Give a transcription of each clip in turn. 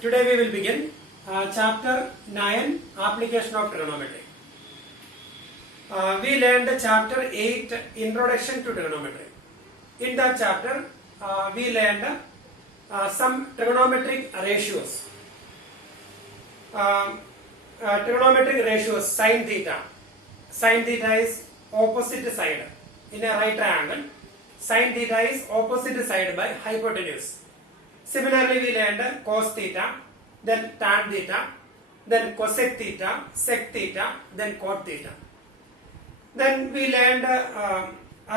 Today we will begin chapter 9, application of trigonometry. We learned chapter 8, introduction to trigonometry. In that chapter we learned some trigonometric ratios. Trigonometric ratios, sin theta. Sin theta is opposite side in a right triangle. Sin theta is opposite side by hypotenuse. Similarly, we learned cos theta, then tan theta, then cosec theta, sec theta, then cot theta. Then we learned a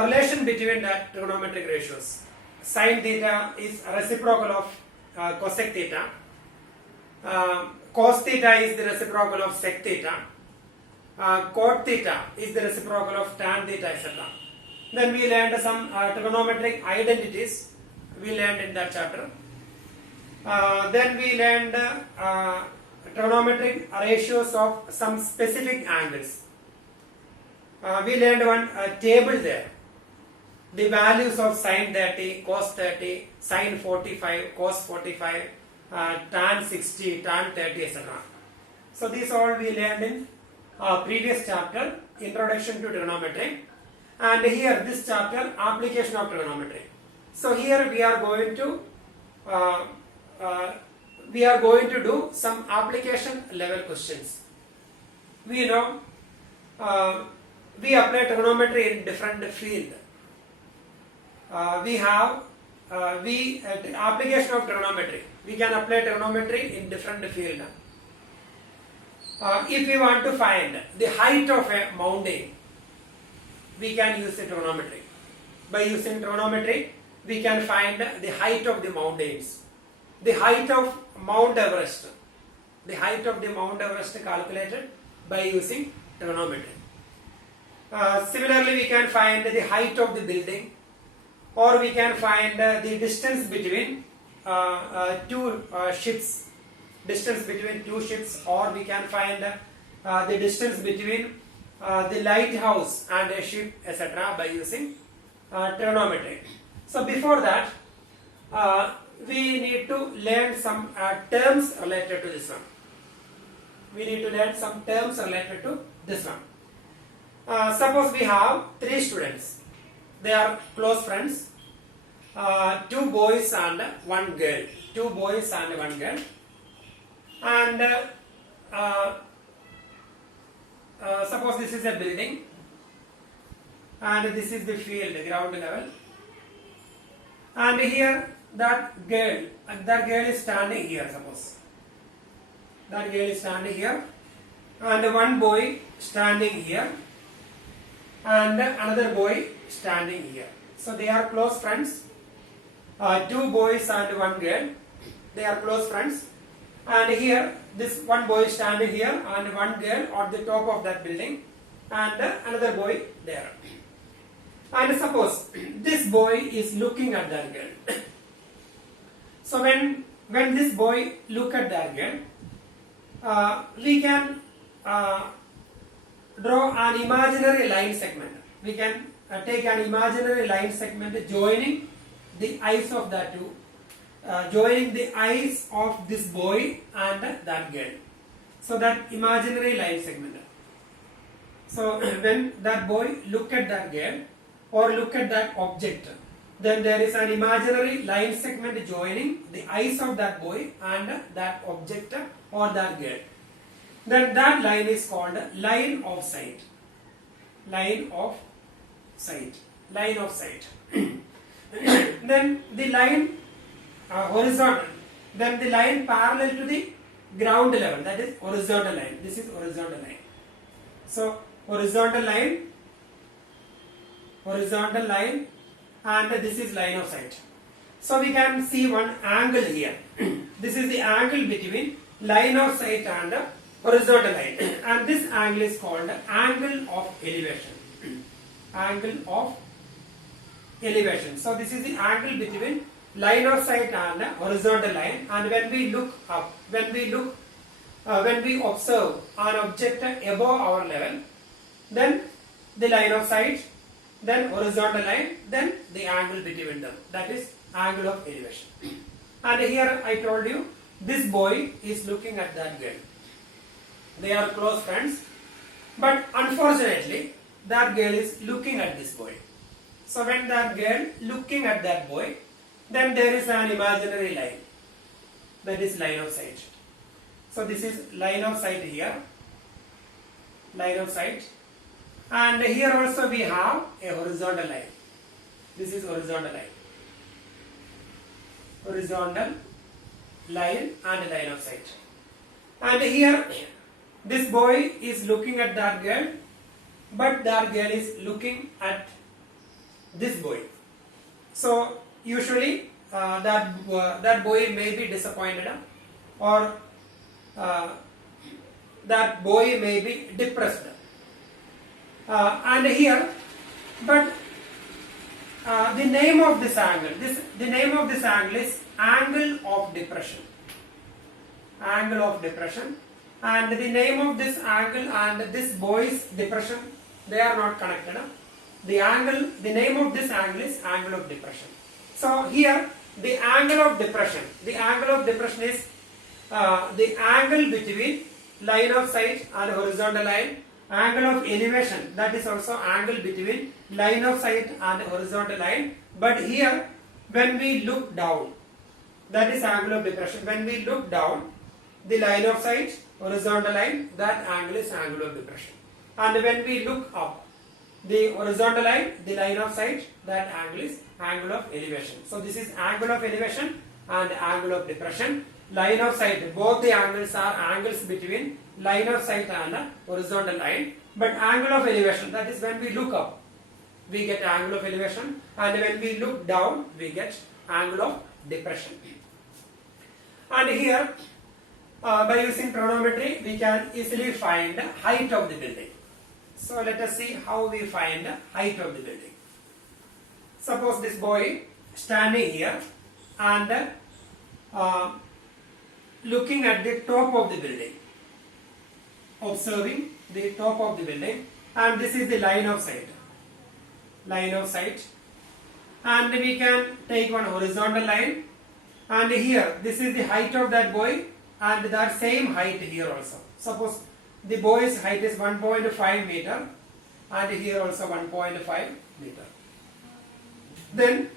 relation between the trigonometric ratios. Sin theta is reciprocal of cosec theta. Cos theta is the reciprocal of sec theta. Cot theta is the reciprocal of tan theta, etc. Then we learned some trigonometric identities. We learned in that chapter. Then we learned trigonometric ratios of some specific angles. We learned one table there. The values of sin 30, cos 30, sin 45, cos 45, tan 60, tan 30, etc. So these all we learned in previous chapter, Introduction to Trigonometry. And here this chapter, Application of Trigonometry. So here we are going to do some application level questions. We know we apply trigonometry in different field. We have application of trigonometry. We can apply trigonometry in different field. If we want to find the height of a mountain, we can use the trigonometry. By using trigonometry, we can find the height of the mountains. The height of Mount Everest. The height of the Mount Everest calculated by using trigonometry. Similarly, we can find the height of the building, or we can find the distance between two ships. Distance between two ships, or we can find the distance between the lighthouse and a ship, etc. by using trigonometry. So before that, we need to learn some terms related to this one. We need to learn some terms related to this one. Suppose we have 3 students. They are close friends. 2 boys and 1 girl. 2 boys and 1 girl. And suppose this is a building, and this is the field, ground level. And here that girl is standing here, suppose. That girl is standing here, and 1 boy standing here, and another boy standing here. So they are close friends. 2 boys and 1 girl. They are close friends. And here, this 1 boy is standing here, and 1 girl on the top of that building, and another boy there. And suppose this boy is looking at that girl. So when this boy look at that girl, we can draw an imaginary line segment. We can take an imaginary line segment joining the eyes of that two. Joining the eyes of this boy and that girl. So that imaginary line segment. So when that boy look at that girl or look at that object, then there is an imaginary line segment joining the eyes of that boy and that object or that girl. Then that line is called line of sight. Line of sight. Line of sight. Then the line horizontal, then the line parallel to the ground level, that is horizontal line. This is horizontal line. So horizontal line, and this is line of sight. So we can see one angle here. This is the angle between line of sight and horizontal line, and this angle is called angle of elevation. Angle of elevation. So this is the angle between line of sight and horizontal line, and when we look up, when we observe an object above our level, then the line of sight, then horizontal line, then the angle between them, that is angle of elevation. And here I told you this boy is looking at that girl. They are close friends, but unfortunately that girl is looking at this boy. So when that girl looking at that boy, then there is an imaginary line, that is line of sight. So this is line of sight here, line of sight, and here also we have a horizontal line. This is horizontal line, horizontal line and line of sight. And here this boy is looking at that girl, but that girl is looking at this boy. So usually that boy may be disappointed, or that boy may be depressed. And here, but the name of this angle, the name of this angle is angle of depression. Angle of depression. And the name of this angle and this boy's depression, they are not connected. The name of this angle is angle of depression. So here the angle of depression is the angle between line of sight and horizontal line. Angle of elevation, that is also angle between line of sight and horizontal line. But here when we look down, that is angle of depression. When we look down, the line of sight, horizontal line, that angle is angle of depression. And when we look up, the horizontal line, the line of sight, that angle is angle of elevation. So this is angle of elevation and angle of depression. Line of sight, both the angles are angles between line of sight and horizontal line. But angle of elevation, that is when we look up, we get angle of elevation, and when we look down, we get angle of depression. And here, by using trigonometry, we can easily find the height of the building. So let us see how we find the height of the building. Suppose this boy standing here and looking at the top of the building, observing the top of the building, and this is the line of sight. Line of sight. And we can take one horizontal line, and here this is the height of that boy, and that same height here also. Suppose the boy's height is 1.5 meter, and here also 1.5 meter. Then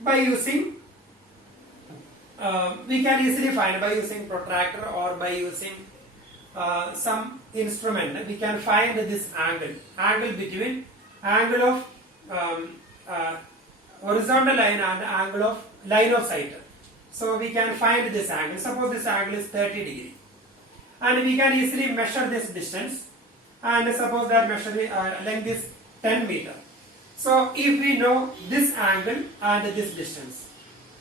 by using we can easily find, by using protractor or by using some instrument, we can find this angle between angle of horizontal line and angle of line of sight. So we can find this angle. Suppose this angle is 30 degree, and we can easily measure this distance, and suppose that length is 10 meter. So if we know this angle and this distance,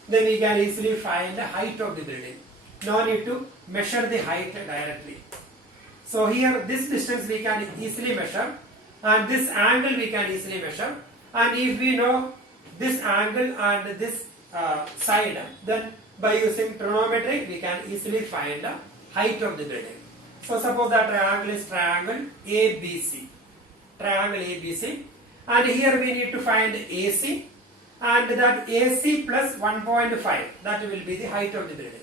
then we can easily find the height of the building. No need to measure the height directly. So here this distance we can easily measure, and this angle we can easily measure, and if we know this angle and this side, then by using trigonometry we can easily find the height of the building. So suppose that triangle is triangle ABC, triangle ABC, and here we need to find AC, and that AC plus 1.5, that will be the height of the building.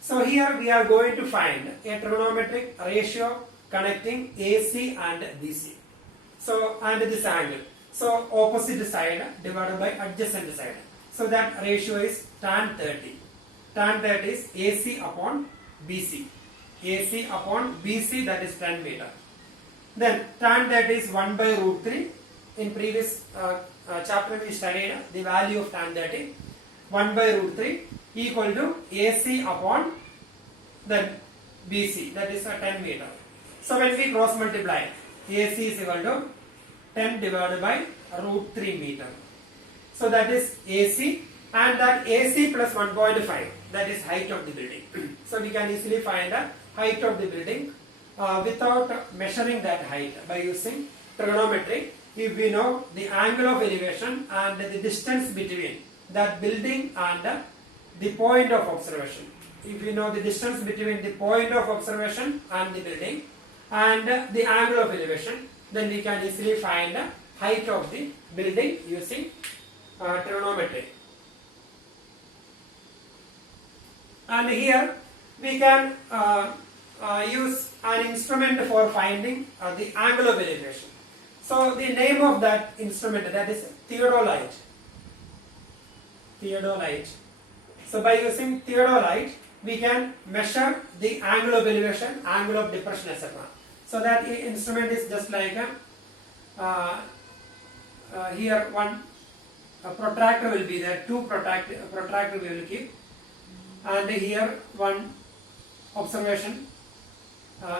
So here we are going to find a trigonometric ratio connecting AC and BC. So, and this angle. So opposite side divided by adjacent side. So that ratio is tan 30. Tan 30 is AC upon BC. AC upon BC, that is 10 meter. Then tan 30 is 1 by root 3. In previous chapter we studied the value of tan 30. 1 by root 3 equal to AC upon then BC, that is 10 meter. So when we cross multiply, AC is equal to 10 divided by root 3 meter. So that is AC, and that AC plus 1.5, that is height of the building. So we can easily find the height of the building without measuring that height by using trigonometry. If we know the angle of elevation and the distance between that building and the point of observation. If we know the distance between the point of observation and the building and the angle of elevation, then we can easily find the height of the building using trigonometry. And here we can use an instrument for finding the angle of elevation. So the name of that instrument, that is theodolite. Theodolite. So by using theodolite, we can measure the angle of elevation, angle of depression, etc. So that instrument is just like here one protractor will be there, two protractor we will keep, and here one observation.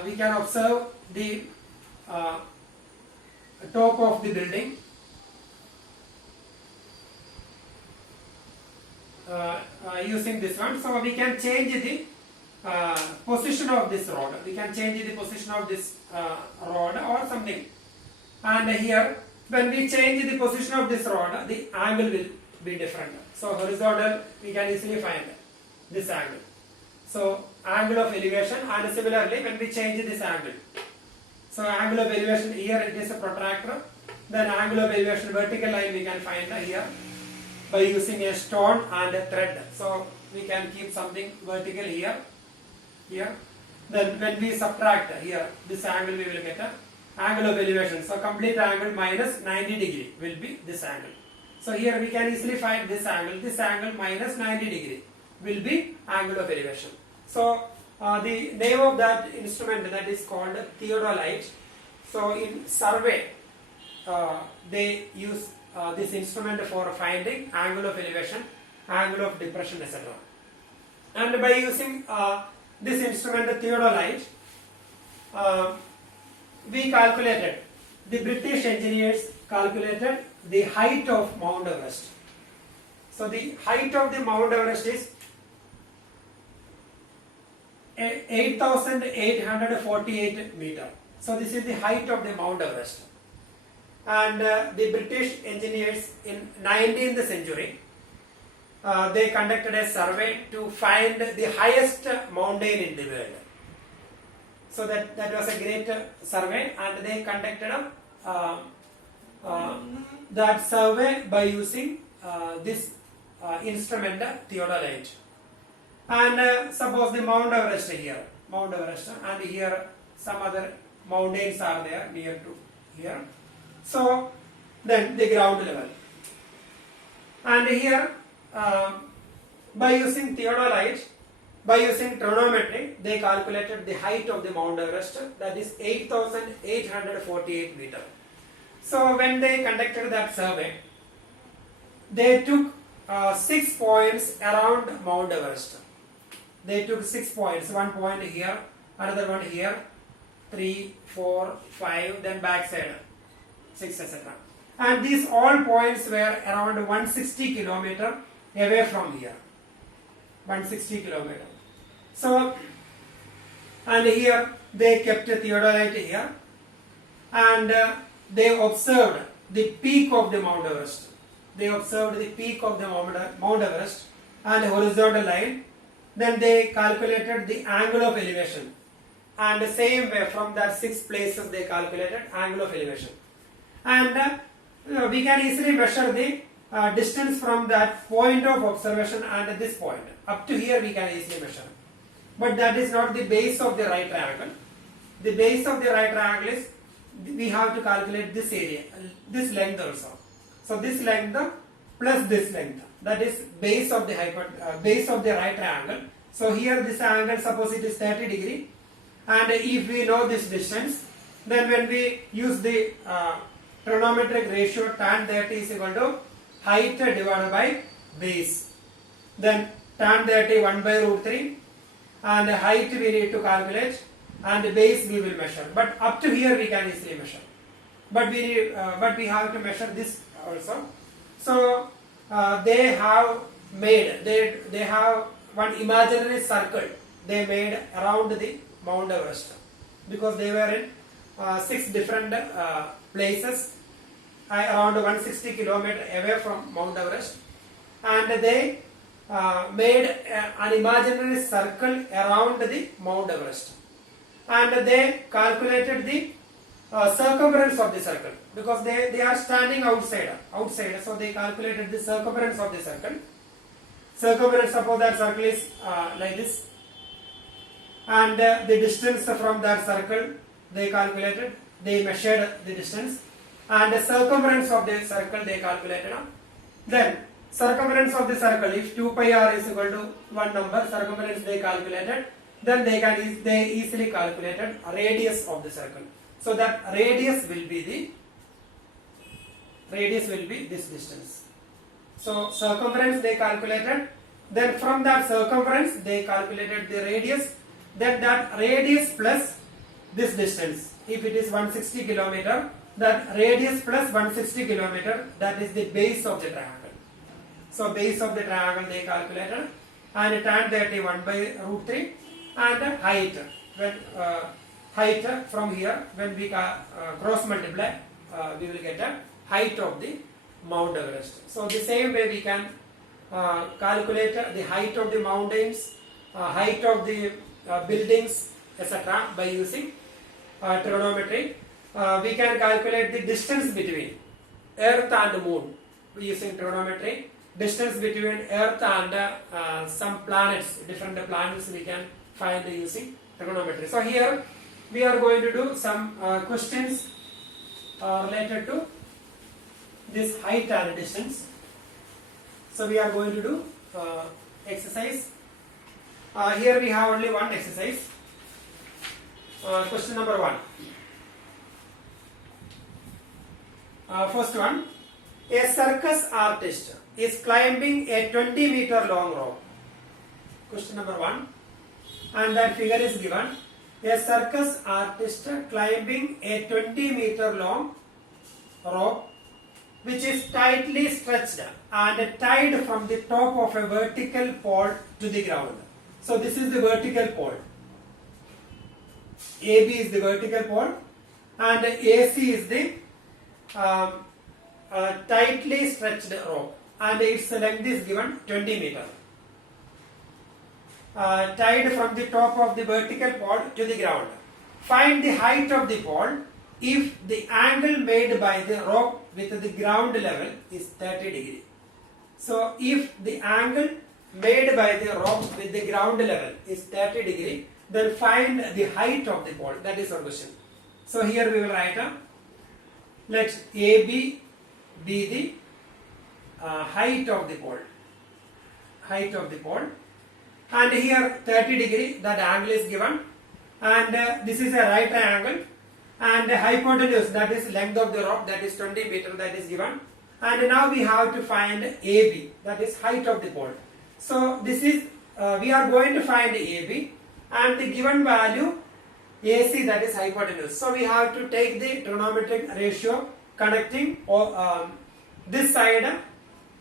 We can observe the top of the building. Using this one, so we can change the position of this rod. We can change the position of this rod or something. And here, when we change the position of this rod, the angle will be different. So horizontal, we can easily find this angle. So angle of elevation, and similarly, when we change this angle. So angle of elevation, here it is a protractor. Then angle of elevation, vertical line we can find here by using a stone and a thread. So we can keep something vertical here. Then when we subtract here, this angle we will get a angle of elevation. So complete angle minus 90 degree will be this angle. So here we can easily find this angle minus 90 degree will be angle of elevation. So the name of that instrument, that is called theodolite. So in survey, they use this instrument for finding angle of elevation, angle of depression, etc. And by using this instrument, theodolite, we calculated, the British engineers calculated the height of Mount Everest. So the height of the Mount Everest is 8,848 meters. So this is the height of the Mount Everest. And the British engineers in 19th century, they conducted a survey to find the highest mountain in the world. So that was a great survey, and they conducted that survey by using this instrument, theodolite. And suppose the Mount Everest here, and here some other mountains are there near to here. So then the ground level, and here by using theodolite, by using trigonometry, they calculated the height of the Mount Everest, that is 8,848 meters. So when they conducted that survey, they took 6 points around Mount Everest. They took 6 points, 1 point here, another one here, 3, 4, 5, then backside 6, etc. And these all points were around 160 kilometers away from here. 160 kilometers. So, and here they kept a theodolite here, and they observed the peak of the Mount Everest. They observed the peak of the Mount Everest and horizontal line. Then they calculated the angle of elevation, and the same way from that 6 places they calculated angle of elevation. And we can easily measure the distance from that point of observation and this point. Up to here we can easily measure. But that is not the base of the right triangle. The base of the right triangle is, we have to calculate this area, this length also. So this length plus this length, that is base of the base of the right triangle. So here this angle, suppose it is 30 degree, and if we know this distance, then when we use the trigonometric ratio, tan 30 is equal to height divided by base. Then tan 30 1 by root 3, and height we need to calculate, and base we will measure. But up to here we can easily measure. But we have to measure this also. So they have made, they have one imaginary circle they made around the Mount Everest, because they were in 6 different places around 160 kilometers away from Mount Everest, and they made an imaginary circle around the Mount Everest, and they calculated the circumference of the circle, because they are standing outside, so they calculated the circumference of the circle. Circumference, suppose that circle is like this, and the distance from that circle they calculated, they measured the distance, and the circumference of the circle they calculated. Then circumference of the circle, if 2 pi r is equal to one number, circumference they calculated, then they easily calculated radius of the circle. So that radius will be this distance. So circumference they calculated, then from that circumference they calculated the radius, then that radius plus this distance, if it is 160 kilometer, that radius plus 160 kilometer, that is the base of the triangle. So base of the triangle they calculated, and tan 30 1 by root 3, and height, when height from here, when we cross multiply, we will get a height of the Mount Everest. So the same way we can calculate the height of the mountains, height of the buildings, etc. by using trigonometry. We can calculate the distance between Earth and Moon using trigonometry. Distance between Earth and some planets, different planets, we can find using trigonometry. So here we are going to do some questions related to this height and distance. So we are going to do exercise. Here we have only one exercise. Question number 1. First one. A circus artist is climbing a 20-meter long rope. Question number 1. And that figure is given. A circus artist climbing a 20-meter long rope which is tightly stretched and tied from the top of a vertical pole to the ground. So this is the vertical pole. AB is the vertical pole and AC is the tightly stretched rope, and its length is given 20 meter. Tied from the top of the vertical pole to the ground. Find the height of the pole if the angle made by the rope with the ground level is 30 degree. So if the angle made by the rope with the ground level is 30 degree, then find the height of the pole. That is our question. So here we will write let AB be the height of the pole. Height of the pole. And here 30 degree, that angle is given, and this is a right triangle, and hypotenuse, that is length of the rope, that is 20 meter, that is given. And now we have to find AB, that is height of the pole. So this is we are going to find AB, and the given value AC, that is hypotenuse. So we have to take the trigonometric ratio connecting this side,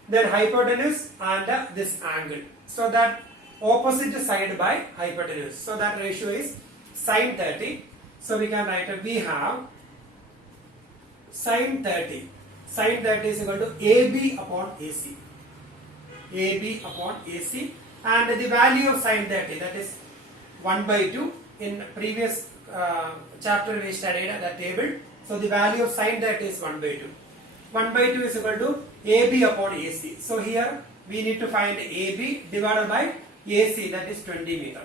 then hypotenuse and this angle. So that opposite side by hypotenuse. So that ratio is sin 30. So we can write we have sin 30. Sin 30 is equal to AB upon AC. AB upon AC, and the value of sin 30, that is 1 by 2. In previous chapter we studied that table. So the value of sin 30 is 1 by 2. 1 by 2 is equal to AB upon AC. So here we need to find AB divided by AC, that is 20 meter.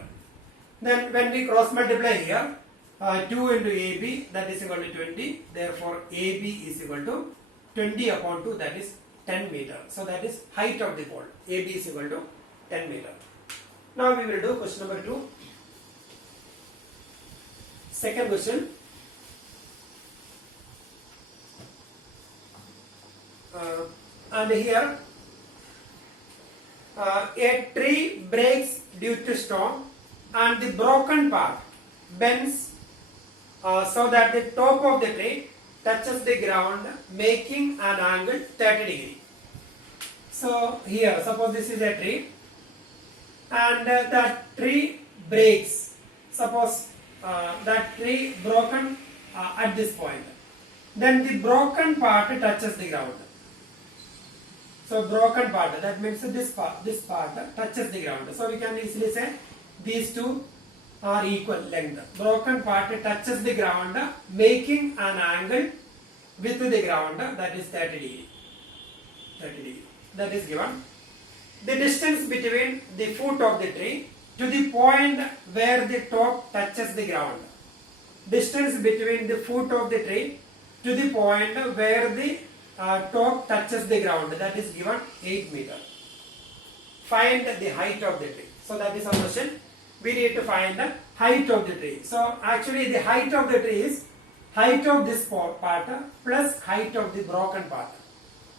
Then when we cross multiply here, 2 into AB, that is equal to 20. Therefore AB is equal to 20 upon 2, that is 10 meter. So that is height of the pole. AB is equal to 10 meter. Now we will do question number 2. Second question. And here a tree breaks due to storm, and the broken part bends so that the top of the tree touches the ground, making an angle 30 degree. So here, suppose this is a tree, and that tree breaks. Suppose that tree broken at this point. Then the broken part touches the ground. So broken part, that means this part touches the ground. So we can easily say these two are equal length. Broken part touches the ground, making an angle with the ground, that is 30 degree. 30 degree. That is given. The distance between the foot of the tree to the point where the top touches the ground. Distance between the foot of the tree to the point where the top touches the ground, that is given 8 meter. Find the height of the tree. So that is our question. We need to find the height of the tree. So actually the height of the tree is height of this part plus height of the broken part.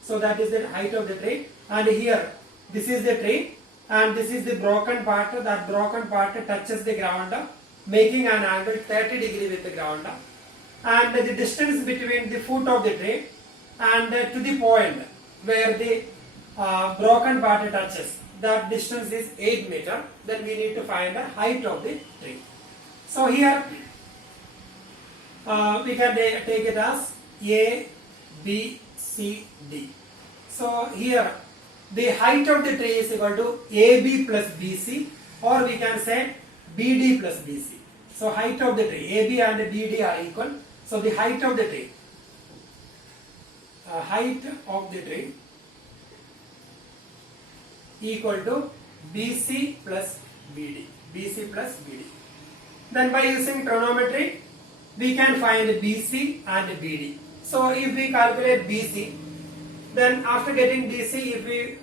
So that is the height of the tree. And here this is the tree and this is the broken part. That broken part touches the ground, making an angle 30 degree with the ground. And the distance between the foot of the tree and to the point where the broken part touches, that distance is 8 meter. Then we need to find the height of the tree. So here we can take it as A, B, C, D. So here the height of the tree is equal to AB plus BC, or we can say BD plus BC. So height of the tree, AB and BD are equal. So the height of the tree, equal to BC plus BD. BC plus BD. Then by using trigonometry, we can find BC and BD. So if we calculate BC, then after getting BC, if we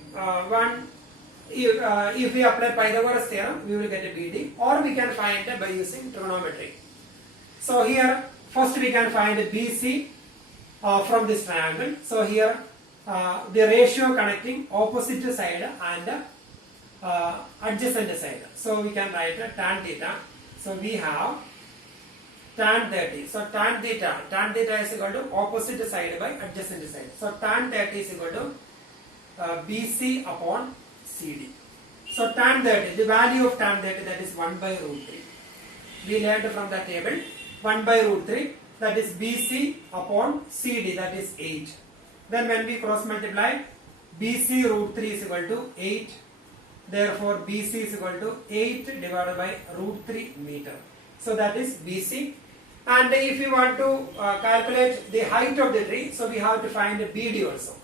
if we apply Pythagoras theorem, we will get a BD, or we can find it by using trigonometry. So here first we can find BC from this triangle. So here the ratio connecting opposite side and adjacent side. So we can write tan theta. So we have tan 30. So tan theta is equal to opposite side by adjacent side. So tan 30 is equal to BC upon CD. So tan 30, the value of tan 30, that is 1 by root 3. We learned from the table 1 by root 3, that is BC upon CD, that is 8. Then when we cross multiply, BC root 3 is equal to 8. Therefore BC is equal to 8 divided by root 3 meter. So that is BC. And if you want to calculate the height of the tree, so we have to find BD also.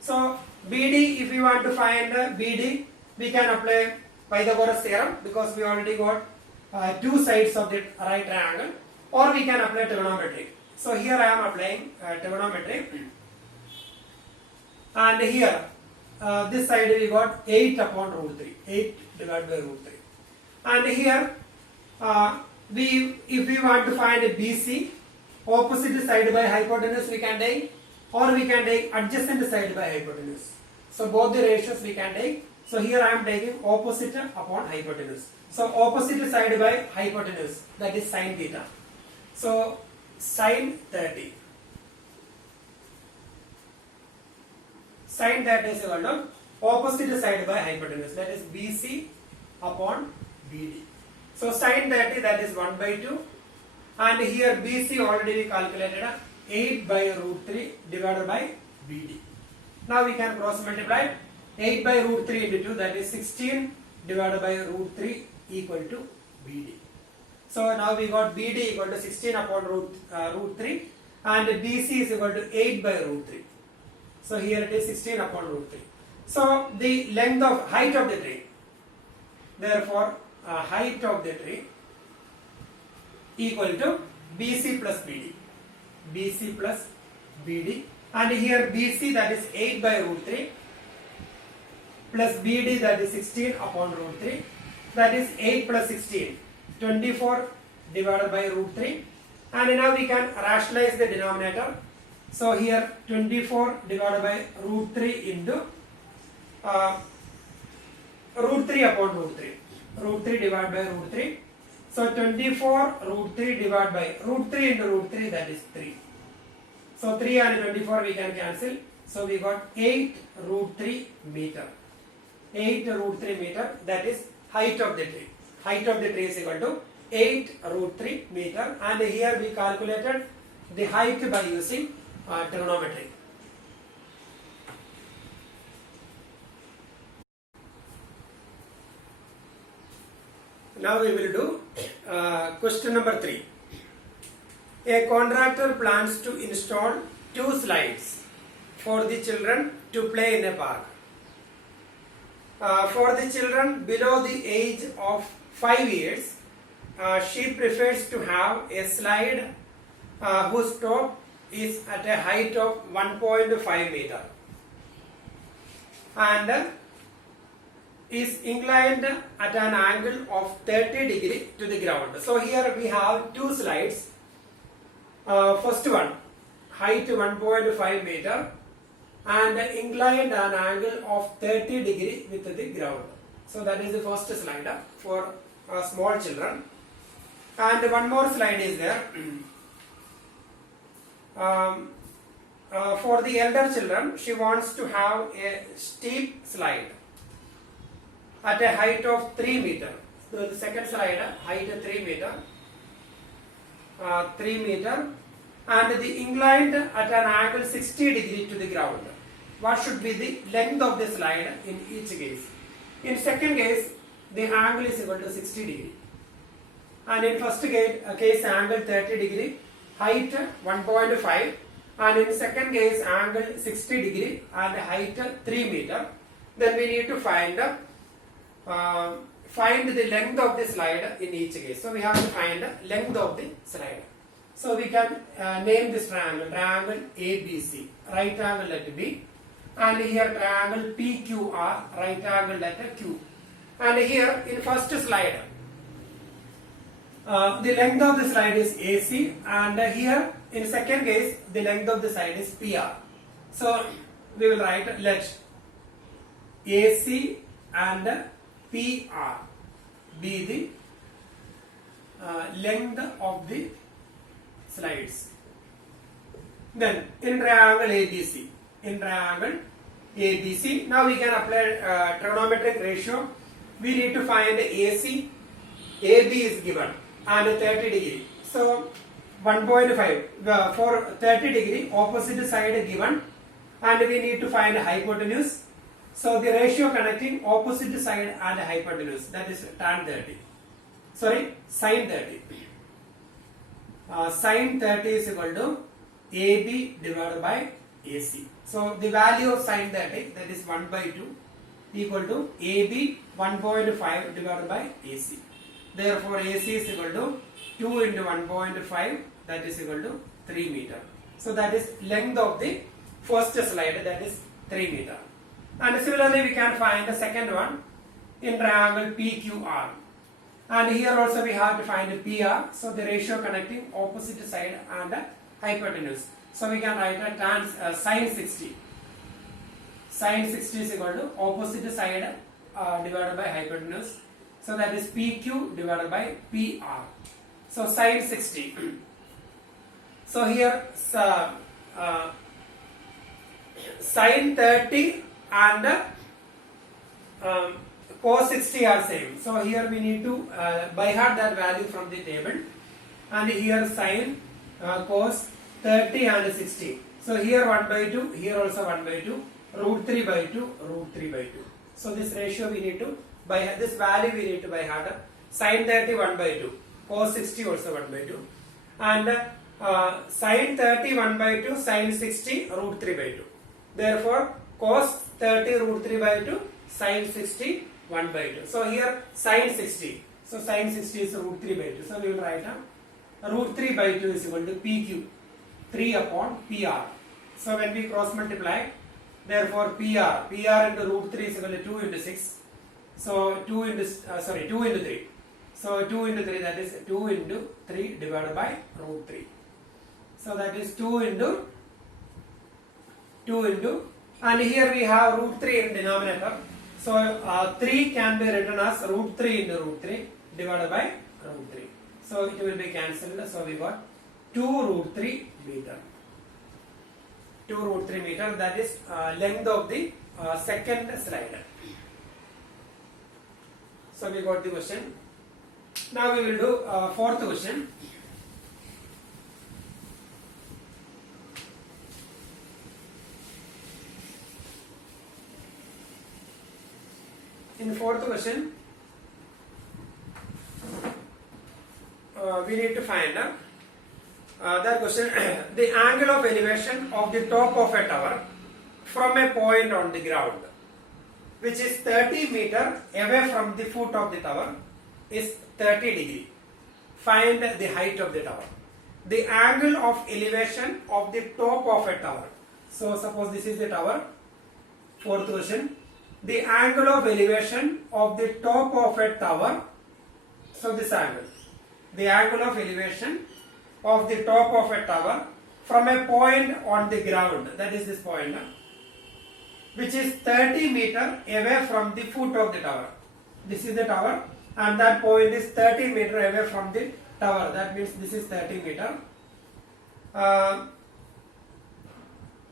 So BD, if we want to find BD, we can apply Pythagoras theorem, because we already got two sides of the right triangle, or we can apply trigonometry. So here I am applying trigonometry, and here this side we got 8 upon root 3, 8 divided by root 3. And here if we want to find a BC, opposite side by hypotenuse we can take, or we can take adjacent side by hypotenuse. So both the ratios we can take. So here I am taking opposite upon hypotenuse. So opposite side by hypotenuse, that is sin theta. So sin 30. Sin 30 is equal to opposite side by hypotenuse, that is BC upon BD. So sin 30, that is 1 by 2, and here BC already we calculated 8 by root 3 divided by BD. Now we can cross multiply 8 by root 3 into 2, that is 16 divided by root 3 equal to BD. So now we got BD equal to 16 upon root 3, and BC is equal to 8 by root 3. So here it is 16 upon root 3. So the length of height of the tree, therefore height of the tree equal to BC plus BD. BC plus BD, and here BC, that is 8 by root 3, plus BD, that is 16 upon root 3, that is 8 plus 16, 24 divided by root 3, and now we can rationalize the denominator. So here 24 divided by root 3 into root 3 upon root 3, root 3 divided by root 3. So 24 root 3 divided by root 3 into root 3, that is 3. So 3 and 24 we can cancel. So we got 8 root 3 meter. 8 root 3 meter, that is height of the tree. Height of the tree is equal to 8 root 3 meter, and here we calculated the height by using trigonometry. Now we will do question number 3. A contractor plans to install 2 slides for the children to play in a park. For the children below the age of 5 years, she prefers to have a slide whose top is at a height of 1.5 meter and is inclined at an angle of 30 degree to the ground. So here we have two slides. First one, height 1.5 meter and inclined an angle of 30 degree with the ground. So that is the first slide for small children. And one more slide is there. For the elder children, she wants to have a steep slide at a height of 3 meter. So the second slide, height 3 meter. 3 meter and the inclined at an angle 60 degree to the ground. What should be the length of the slide in each case? In second case, the angle is equal to 60 degree. And in first case angle 30 degree, height 1.5, and in second case angle 60 degree and height 3 meter. Then we need to find the length of the slide in each case. So we have to find the length of the slide. So we can name this triangle ABC, right angle at B, and here triangle PQR, right angle at Q. And here in first slide, the length of the slide is AC, and here in second case the length of the slide is PR. So we will write let AC and PR be the length of the slides. Then in triangle ABC, now we can apply trigonometric ratio. We need to find AC. AB is given and 30 degree. So 1.5 for 30 degree opposite side given, and we need to find hypotenuse. So the ratio connecting opposite side and hypotenuse, that is tan 30. Sorry, sin 30. Sin 30 is equal to AB divided by AC. So the value of sin 30, that is 1 by 2, equal to AB 1.5 divided by AC. Therefore AC is equal to 2 into 1.5, that is equal to 3 meter. So that is length of the first slide, that is 3 meter. And similarly we can find the second one in triangle PQR. And here also we have to find PR. So the ratio connecting opposite side and hypotenuse. So we can write a sin 60. Sin 60 is equal to opposite side divided by hypotenuse. So that is PQ divided by PR. So sin 60. So here sin 30 and cos 60 are same. So here we need to by heart that value from the table. And here sin, cos 30 and 60. So here 1 by 2, here also 1 by 2, root 3 by 2, root 3 by 2. So this ratio we need to by this value we need to by heart. Sin 30 1 by 2, cos 60 also 1 by 2, and sin 30 1 by 2, sin 60 root 3 by 2. Therefore cos 30 root 3 by 2, sin 60 1 by 2. So here sin 60. So sin 60 is root 3 by 2. So we will write root 3 by 2 is equal to PQ, 3 upon PR. So when we cross multiply, therefore PR into root 3 is equal to 2 into 6. So 2 into 3. So 2 into 3, that is 2 into 3 divided by root 3. So that is 2 into, and here we have root 3 in denominator. So 3 can be written as root 3 into root 3 divided by root 3. So it will be cancelled. So we got 2 root 3 meter. 2 root 3 meter, that is length of the second slide. So we got the question. Now we will do fourth question. In fourth question, we need to find that question. The angle of elevation of the top of a tower from a point on the ground. which is 30 meter away from the foot of the tower is 30 degree. Find the height of the tower. The angle of elevation of the top of a tower. So suppose this is the tower. Fourth question. The angle of elevation of the top of a tower. So this angle. The angle of elevation of the top of a tower from a point on the ground. That is this point. Which is 30 meter away from the foot of the tower. This is the tower and that point is 30 meter away from the tower. That means this is 30 meter.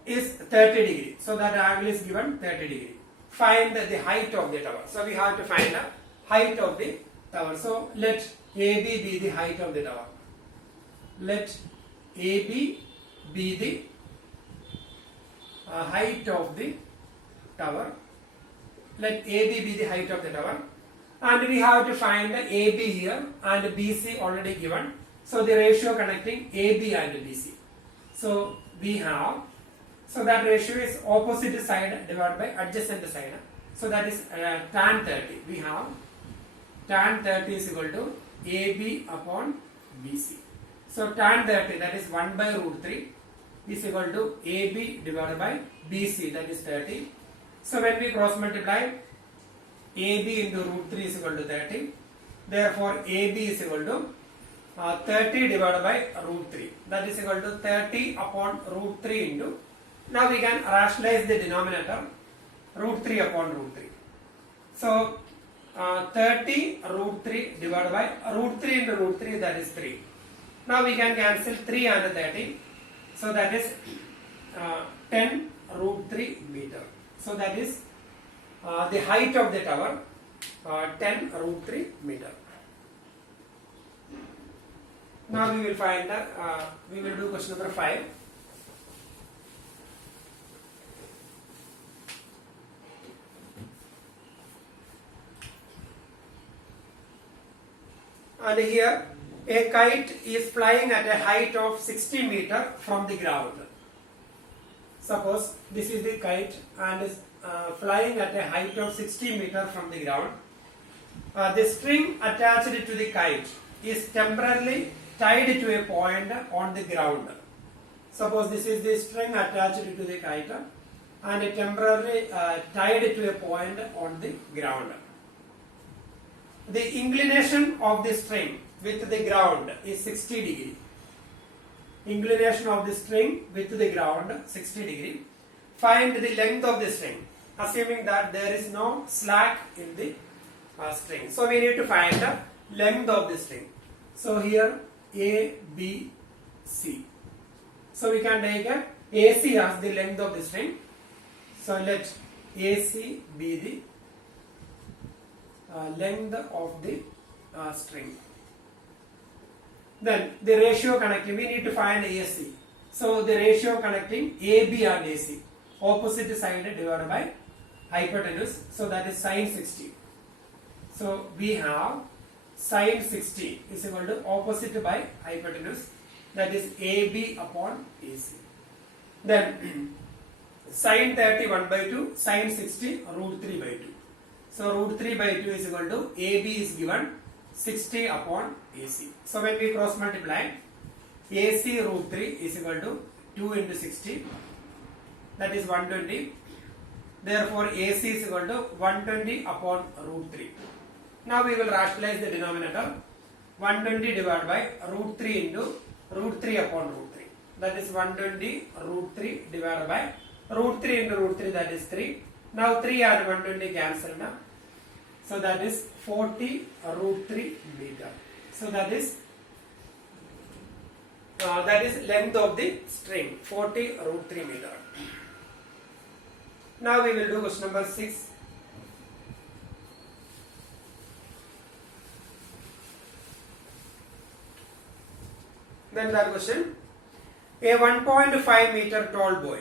Is 30 degree. So that angle is given 30 degree. Find the height of the tower. So we have to find the height of the tower. So let AB be the height of the tower. Let AB be the height of the tower. Let AB be the height of the tower. And we have to find AB here and BC already given. So the ratio connecting AB and BC. So we have, so that ratio is opposite side divided by adjacent side. So that is tan 30. We have tan 30 is equal to AB upon BC. So tan 30, that is 1 by root 3 is equal to AB divided by BC, that is 30. So when we cross multiply, AB into root 3 is equal to 30. Therefore AB is equal to 30 divided by root 3. That is equal to 30 upon root 3 into. Now we can rationalize the denominator, root 3 upon root 3. So 30 root 3 divided by root 3 into root 3, that is 3. Now we can cancel 3 and 30. So that is 10 root 3 meter. So that is the height of the tower, 10 root 3 meter. Now we will find we will do question number 5. And here a kite is flying at a height of 60 meter from the ground. Suppose this is the kite and is flying at a height of 60 meter from the ground. The string attached to the kite is temporarily tied to a point on the ground. Suppose this is the string attached to the kite and temporarily tied to a point on the ground. The inclination of the string with the ground is 60 degree. Inclination of the string with the ground 60 degree. Find the length of the string, assuming that there is no slack in the string. So we need to find the length of the string. So here A, B, C. So we can take AC as the length of the string. So let AC be the length of the string. Then the ratio connecting, we need to find AC. So the ratio connecting AB and AC, opposite side divided by hypotenuse. So that is sine 60. So we have sine 60 is equal to opposite by hypotenuse, that is AB upon AC. Then sine 30 1 by 2, sine 60 root 3 by 2. So root 3 by 2 is equal to AB is given 60 upon AC. So when we cross multiply, AC root 3 is equal to 2 into 60, that is 120. Therefore AC is equal to 120 upon root 3. Now we will rationalize the denominator. 120 divided by root 3 into root 3 upon root 3. That is 120 root 3 divided by root 3 into root 3, that is 3. Now 3 and 120 cancel now. So that is 40 root 3 meter. So that is length of the string, 40 root 3 meter. Now we will do question number 6. Then that question, a 1.5 meter tall boy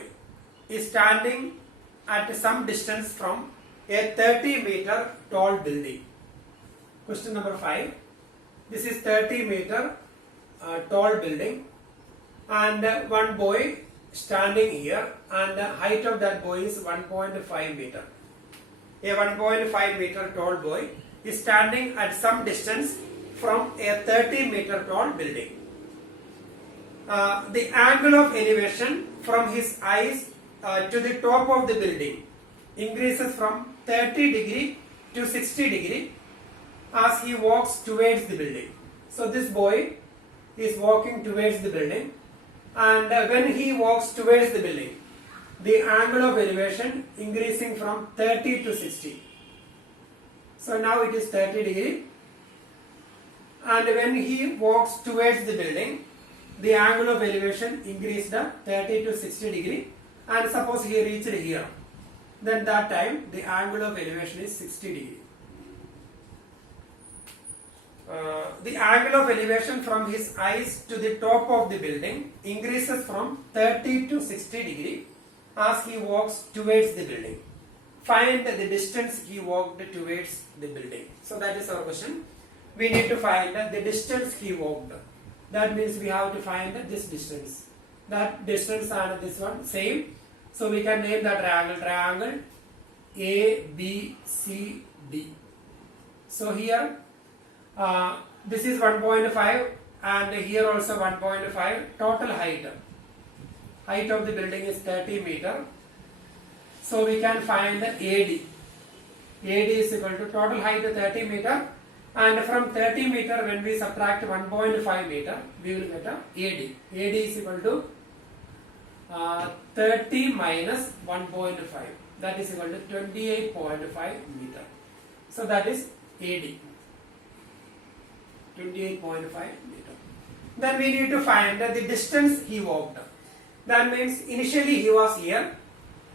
is standing at some distance from a 30 meter tall building. Question number 5. This is 30 meter tall building and one boy standing here and the height of that boy is 1.5 meter. a 1.5 meter tall boy, is standing at some distance from a 30-meter tall building. The angle of elevation from his eyes to the top of the building increases from 30 degree to 60 degree as he walks towards the building. So this boy is walking towards the building, and when he walks towards the building, the angle of elevation increasing from 30 to 60. So now it is 30 degree, and when he walks towards the building, the angle of elevation increased 30 to 60 degree, and suppose he reached here, then that time the angle of elevation is 60 degree. The angle of elevation from his eyes to the top of the building increases from 30 to 60 degree as he walks towards the building. Find the distance he walked towards the building. So that is our question. We need to find the distance he walked. That means we have to find this distance. That distance and this one same. So we can name the triangle ABCD. So here this is 1.5 and here also 1.5. Total height of the building is 30 meter. So we can find the AD. AD is equal to total height 30 meter, and from 30 meter when we subtract 1.5 meter, we will get a AD. AD is equal to 30 minus 1.5. That is equal to 28.5 meter. So that is AD. 28.5 meter. Then we need to find the distance he walked. That means initially he was here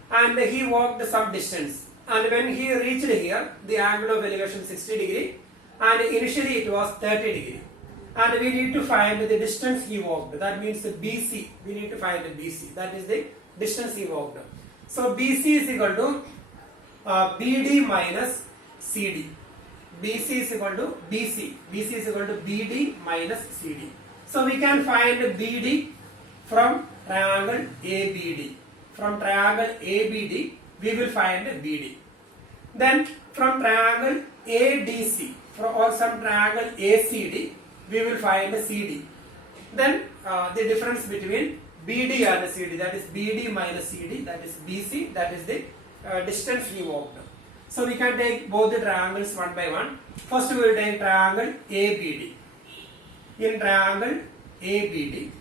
and he walked some distance, and when he reached here, the angle of elevation 60 degree, and initially it was 30 degree, and we need to find the distance he walked. That means BC. We need to find the BC. That is the distance he walked. So BC is equal to BD minus CD. BC is equal to BC. BC is equal to BD minus CD. So we can find BD from triangle ABD. From triangle ABD, we will find BD. Then from triangle ADC, or some triangle ACD, we will find CD. Then the difference between BD and CD, that is BD minus CD, that is BC, that is the distance he walked. So we can take both the triangles one by one. First we will take triangle ABD. In triangle ABD,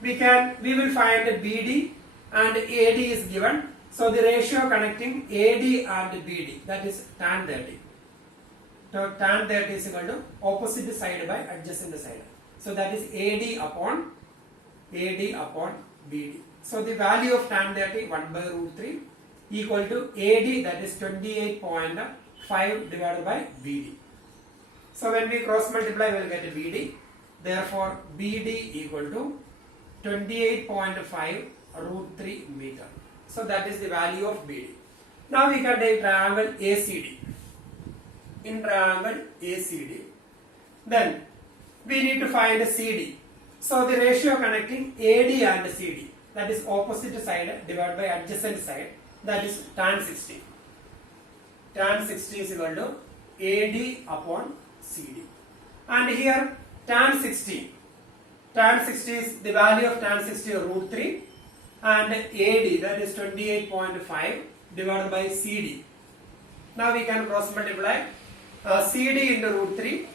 we will find BD and AD is given. So the ratio connecting AD and BD, that is tan 30. So tan 30 is equal to opposite side by adjacent side. So that is AD upon BD. So the value of tan 30 1 by root 3 equal to AD, that is 28.5 divided by BD. So when we cross multiply, we will get BD. Therefore BD equal to 28.5 root 3 meter. So that is the value of BD. Now we can take triangle ACD. In triangle ACD, then we need to find CD. So the ratio connecting AD and CD, that is opposite side divided by adjacent side, that is tan 60. Tan 60 is equal to AD upon CD. And here tan 60 is the value of tan 60 root 3, and AD, that is 28.5 divided by CD. Now we can cross multiply. CD into root 3,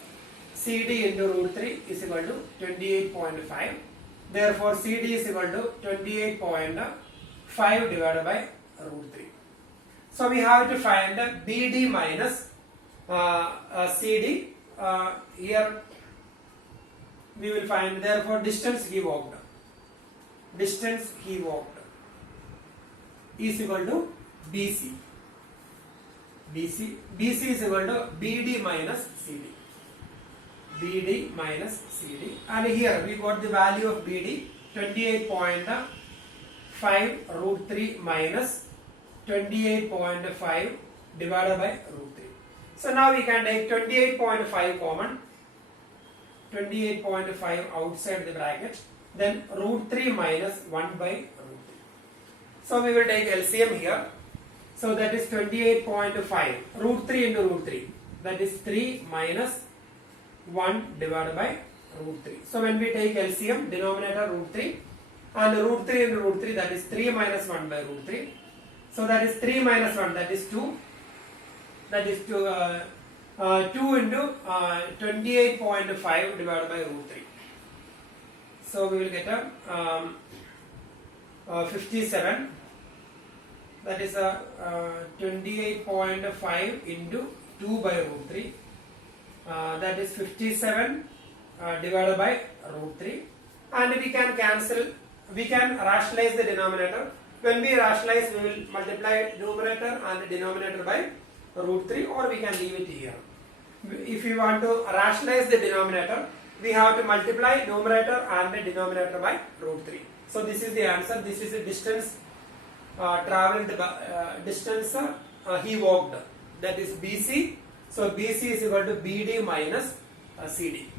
CD into root 3 is equal to 28.5. Therefore CD is equal to 28.5 divided by root 3. So we have to find BD minus CD. Here we will find, therefore distance he walked. Distance he walked is equal to BC. BC is equal to BD minus CD. BD minus CD. And here we got the value of BD 28.5 root 3 minus 28.5 divided by root 3. So now we can take 28.5 common. 28.5 outside the bracket. Then root 3 minus 1 by root 3. So we will take LCM here. So that is 28.5. Root 3 into root 3. That is 3 minus 1 divided by root 3. So when we take LCM, denominator root 3 and root 3 into root 3, that is 3 minus 1 by root 3. So that is 3 minus 1, that is 2. That is 2 into 28.5 divided by root 3. So we will get a 57. That is a 28.5 into 2 by root 3. That is 57 divided by root 3. And we can cancel, we can rationalize the denominator. When we rationalize, we will multiply numerator and denominator by root 3, or we can leave it here. If we want to rationalize the denominator, we have to multiply numerator and the denominator by root 3. So this is the answer. This is the distance traveled, distance he walked. That is BC. So BC is equal to BD minus CD.